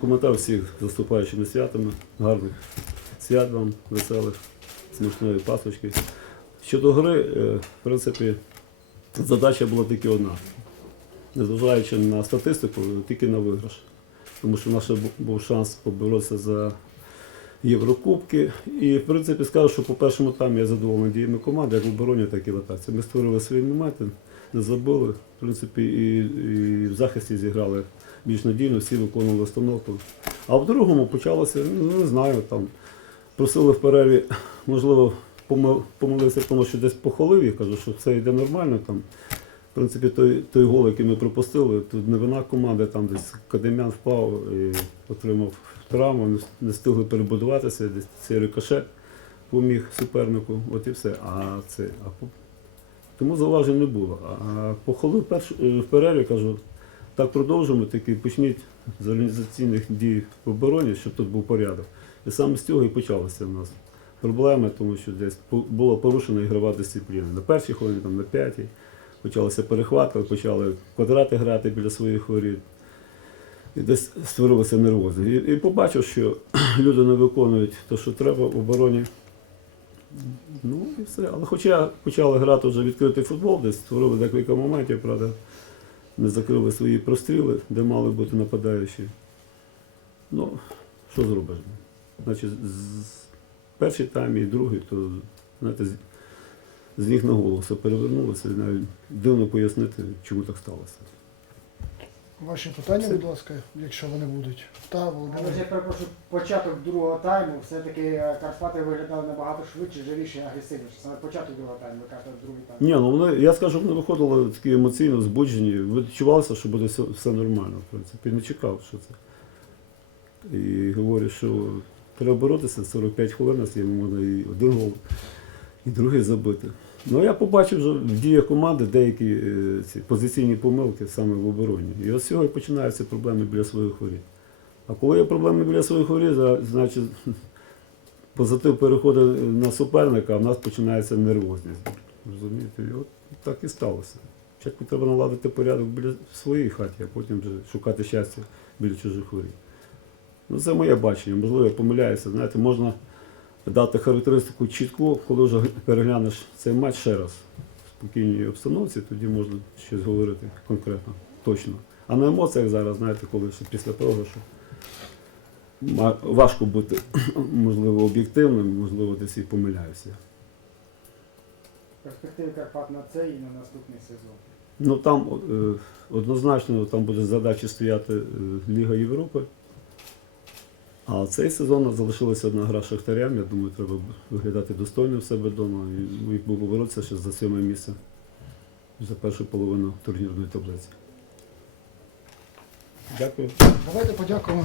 коментар всіх з наступаючими святами, гарних свят вам, веселих, смачної пасочки. Щодо гри, е, в принципі, задача була тільки одна. Незважаючи на статистику, тільки на виграш. Тому що в наш був шанс поборотися за Єврокубки. І, в принципі, скажу, що по першому таймі я задоволений діями команди, як в обороні, так і в атаці. Ми створили свої моменти, не забили. В принципі, і, і в захисті зіграли більш надійно, всі виконували установку. А в другому почалося, ну не знаю, там просили в перерві, можливо, помил- помилився в тому, що десь похолив, я кажу, що все йде нормально. Там. В принципі, той, той гол, який ми пропустили, тут не вина команди, там десь Кадемян впав і отримав травму, не, не встигли перебудуватися, десь цей рикошет поміг супернику, от і все. А це, а тому зауважень не було. А похолив е, в перерві, кажу, так продовжимо, тільки почніть з організаційних дій в обороні, щоб тут був порядок. І саме з цього і почалося в нас проблеми, тому що десь була порушена ігрова дисципліна. На першій хвилині, там, на п'ятій почалися перехвати, почали квадрати грати біля своїх воріт. І десь створилося нервозно. І, і побачив, що люди не виконують те, що треба в обороні. Ну і все. Але хоча почали грати вже відкритий футбол, десь створили декілька моментів, правда, не закрили свої простріли, де мали бути нападаючі. Ну, що зробиш? Значить, перший тайм і другий, то знаєте, з, ніг на голову все перевернулося, навіть дивно пояснити, чому так сталося. Ваші питання, будь ласка, якщо вони будуть. Та, Володимир. я перепрошую, початок другого тайму все-таки е, Карпати виглядали набагато швидше, живіше і агресивніше. Саме початок другого тайму, ви кажете, другий тайм. Ні, ну вони, я скажу, вони виходили такі емоційно збуджені, відчувалося, що буде все, все нормально, в принципі. Не чекав, що це. І говорю, що треба боротися 45 хвилин, нас є можна і один гол, і другий забити. Ну я побачив в діях команди деякі е, ці позиційні помилки саме в обороні. І ось цього і починаються проблеми біля своїх воріт. А коли є проблеми біля своїх воріт, значить позитив переходить на суперника, а в нас починається нервозність. Розумієте? І от так і сталося. Спочатку треба наладити порядок біля своєї хаті, а потім вже шукати щастя біля чужих воріт. Ну, це моє бачення. Можливо, я помиляюся. Знаєте, можна дати характеристику чітку, коли вже переглянеш цей матч ще раз в спокійній обстановці, тоді можна щось говорити конкретно, точно. А на емоціях зараз, знаєте, коли ще після того, що важко бути, можливо, об'єктивним, можливо, десь і помиляюся. Перспективи Карпат на цей і на наступний сезон. Ну там е, однозначно там буде задача стояти е, Ліга Європи. А цей сезон залишилася одна гра Шахтарям. Я думаю, треба виглядати достойно в себе вдома і їх було боротися ще за сьоме місце за першу половину турнірної таблиці. Дякую. Давайте подякуємо